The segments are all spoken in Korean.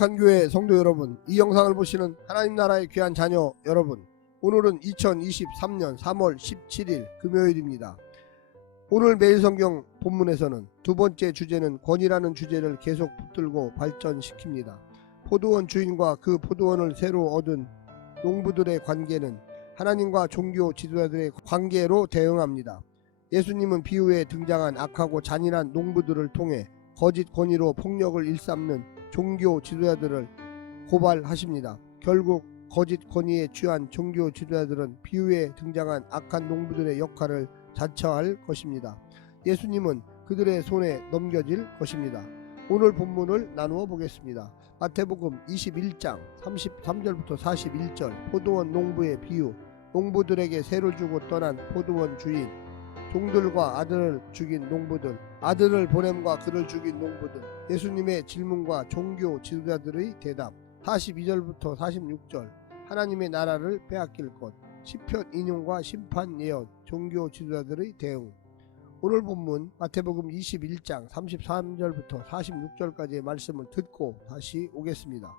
거룩한 교회 성도 여러분, 이 영상을 보시는 하나님 나라의 귀한 자녀 여러분, 오늘은 2023년 3월 17일 금요일입니다. 오늘 매일 성경 본문에서는 두 번째 주제는 권위라는 주제를 계속 붙들고 발전시킵니다. 포도원 주인과 그 포도원을 새로 얻은 농부들의 관계는 하나님과 종교 지도자들의 관계로 대응합니다. 예수님은 비유에 등장한 악하고 잔인한 농부들을 통해 거짓 권위로 폭력을 일삼는 종교 지도자들을 고발하십니다. 결국 거짓 권위에 취한 종교 지도자들은 비유에 등장한 악한 농부들의 역할을 자처할 것입니다. 예수님은 그들의 손에 넘겨질 것입니다. 오늘 본문을 나누어 보겠습니다. 마태복음 21장 33절부터 41절, 포도원 농부의 비유, 농부들에게 새로 주고 떠난 포도원 주인, 종들과 아들을 죽인 농부들, 아들을 보냄과 그를 죽인 농부들, 예수님의 질문과 종교 지도자들의 대답, 42절부터 46절, 하나님의 나라를 빼앗길 것, 시편 인용과 심판 예언, 종교 지도자들의 대응. 오늘 본문 마태복음 21장 33절부터 46절까지의 말씀을 듣고 다시 오겠습니다.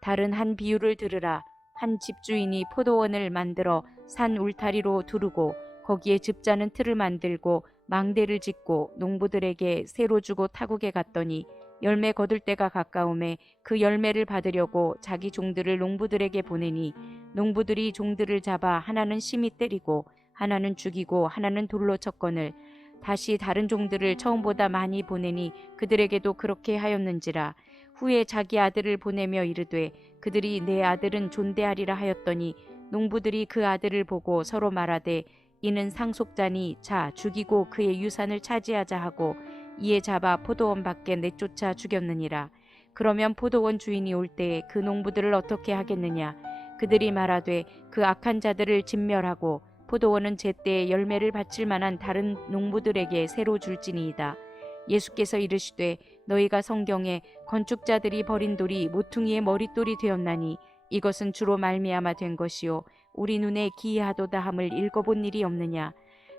다른 한 비유를 들으라. 한 집주인이 포도원을 만들어 산 울타리로 두르고 거기에 즙자는 틀을 만들고 망대를 짓고 농부들에게 새로 주고 타국에 갔더니 열매 거둘 때가 가까움에 그 열매를 받으려고 자기 종들을 농부들에게 보내니 농부들이 종들을 잡아 하나는 심히 때리고 하나는 죽이고 하나는 돌로 쳤거늘 다시 다른 종들을 처음보다 많이 보내니 그들에게도 그렇게 하였는지라. 후에 자기 아들을 보내며 이르되 그들이 내 아들은 존대하리라 하였더니 농부들이 그 아들을 보고 서로 말하되 이는 상속자니 자 죽이고 그의 유산을 차지하자 하고 이에 잡아 포도원 밖에 내쫓아 죽였느니라. 그러면 포도원 주인이 올 때에 그 농부들을 어떻게 하겠느냐? 그들이 말하되 그 악한 자들을 진멸하고 포도원은 제때에 열매를 바칠 만한 다른 농부들에게 새로 줄지니이다. 예수께서 이르시되 너희가 성경에 건축자들이 버린 돌이 모퉁이의 머릿돌이 되었나니 이것은 주로 말미암아 된 것이요 우리 눈에 기이하도다 함을 읽어본 일이 없느냐.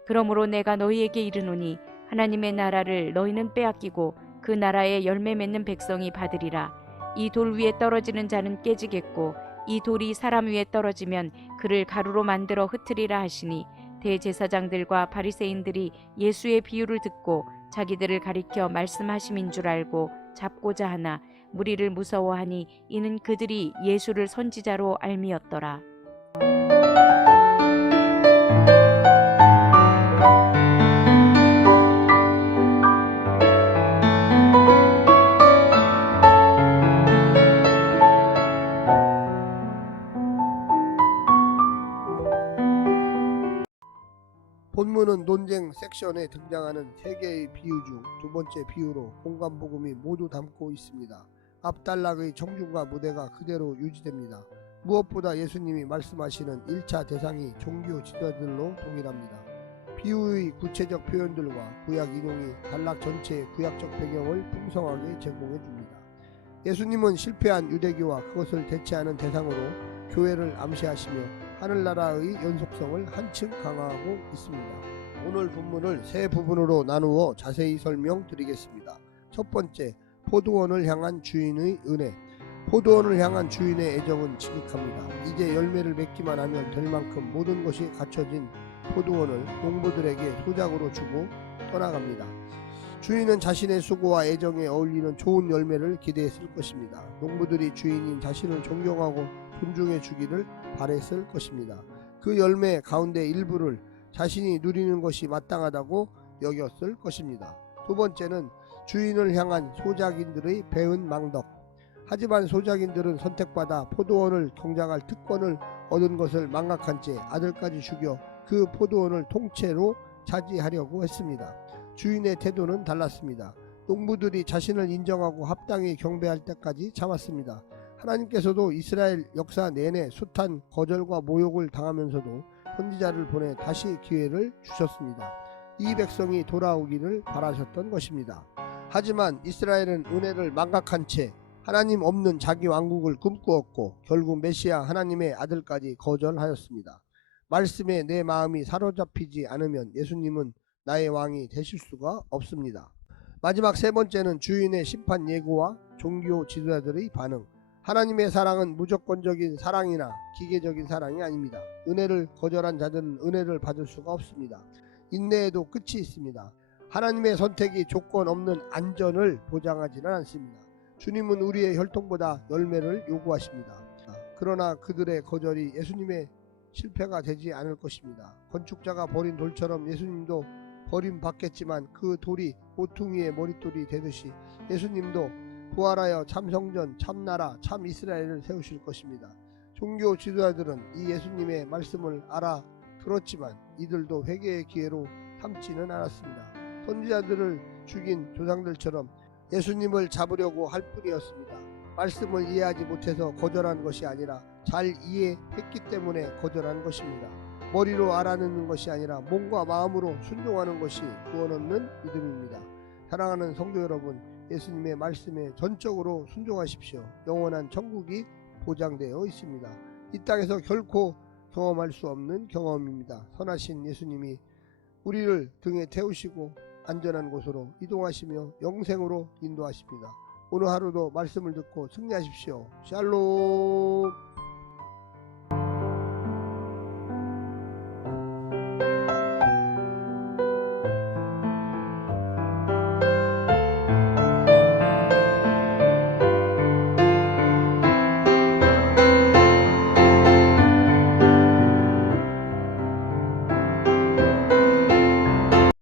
그러므로 내가 너희에게 이르노니 하나님의 나라를 너희는 빼앗기고 그 나라에 열매 맺는 백성이 받으리라. 이 돌 위에 떨어지는 자는 깨지겠고 이 돌이 사람 위에 떨어지면 그를 가루로 만들어 흩으리라 하시니 대제사장들과 바리새인들이 예수의 비유를 듣고 자기들을 가리켜 말씀하심인 줄 알고 잡고자 하나 무리를 무서워하니 이는 그들이 예수를 선지자로 알미었더라. 본문은 논쟁 섹션에 등장하는 세 개의 비유 중 두 번째 비유로 공간복음이 모두 담고 있습니다. 앞단락의 청중과 무대가 그대로 유지됩니다. 무엇보다 예수님이 말씀하시는 1차 대상이 종교 지도자들로 동일합니다. 비유의 구체적 표현들과 구약 인용이 단락 전체의 구약적 배경을 풍성하게 제공해 줍니다. 예수님은 실패한 유대교와 그것을 대체하는 대상으로 교회를 암시하시며 하늘나라의 연속성을 한층 강화하고 있습니다. 오늘 본문을 세 부분으로 나누어 자세히 설명드리겠습니다. 첫 번째, 포도원을 향한 주인의 은혜. 포도원을 향한 주인의 애정은 지극합니다. 이제 열매를 맺기만 하면 될 만큼 모든 것이 갖춰진 포도원을 농부들에게 소작으로 주고 떠나갑니다. 주인은 자신의 수고와 애정에 어울리는 좋은 열매를 기대했을 것입니다. 농부들이 주인인 자신을 존경하고 존중해 주기를 바랬을 것입니다. 그 열매 가운데 일부를 자신이 누리는 것이 마땅하다고 여겼을 것입니다. 두 번째는 주인을 향한 소작인들의 배은 망덕. 하지만 소작인들은 선택받아 포도원을 경작할 특권을 얻은 것을 망각한 채 아들까지 죽여 그 포도원을 통째로 차지하려고 했습니다. 주인의 태도는 달랐습니다. 농부들이 자신을 인정하고 합당히 경배할 때까지 참았습니다. 하나님께서도 이스라엘 역사 내내 숱한 거절과 모욕을 당하면서도 선지자를 보내 다시 기회를 주셨습니다. 이 백성이 돌아오기를 바라셨던 것입니다. 하지만 이스라엘은 은혜를 망각한 채 하나님 없는 자기 왕국을 꿈꾸었고 결국 메시아 하나님의 아들까지 거절하였습니다. 말씀에 내 마음이 사로잡히지 않으면 예수님은 나의 왕이 되실 수가 없습니다. 마지막 세 번째는 주인의 심판 예고와 종교 지도자들의 반응. 하나님의 사랑은 무조건적인 사랑이나 기계적인 사랑이 아닙니다. 은혜를 거절한 자들은 은혜를 받을 수가 없습니다. 인내에도 끝이 있습니다. 하나님의 선택이 조건 없는 안전을 보장하지는 않습니다. 주님은 우리의 혈통보다 열매를 요구하십니다. 그러나 그들의 거절이 예수님의 실패가 되지 않을 것입니다. 건축자가 버린 돌처럼 예수님도 버림받겠지만 그 돌이 모퉁이의 머릿돌이 되듯이 예수님도 부활하여 참 성전, 참 나라, 참 이스라엘을 세우실 것입니다. 종교 지도자들은 이 예수님의 말씀을 알아들었지만 이들도 회개의 기회로 삼지는 않았습니다. 선지자들을 죽인 조상들처럼 예수님을 잡으려고 할 뿐이었습니다. 말씀을 이해하지 못해서 거절한 것이 아니라 잘 이해했기 때문에 거절한 것입니다. 머리로 알아듣는 것이 아니라 몸과 마음으로 순종하는 것이 구원 얻는 믿음입니다. 사랑하는 성도 여러분, 예수님의 말씀에 전적으로 순종하십시오. 영원한 천국이 보장되어 있습니다. 이 땅에서 결코 경험할 수 없는 경험입니다. 선하신 예수님이 우리를 등에 태우시고 안전한 곳으로 이동하시며 영생으로 인도하십니다. 오늘 하루도 말씀을 듣고 승리하십시오. 샬롬.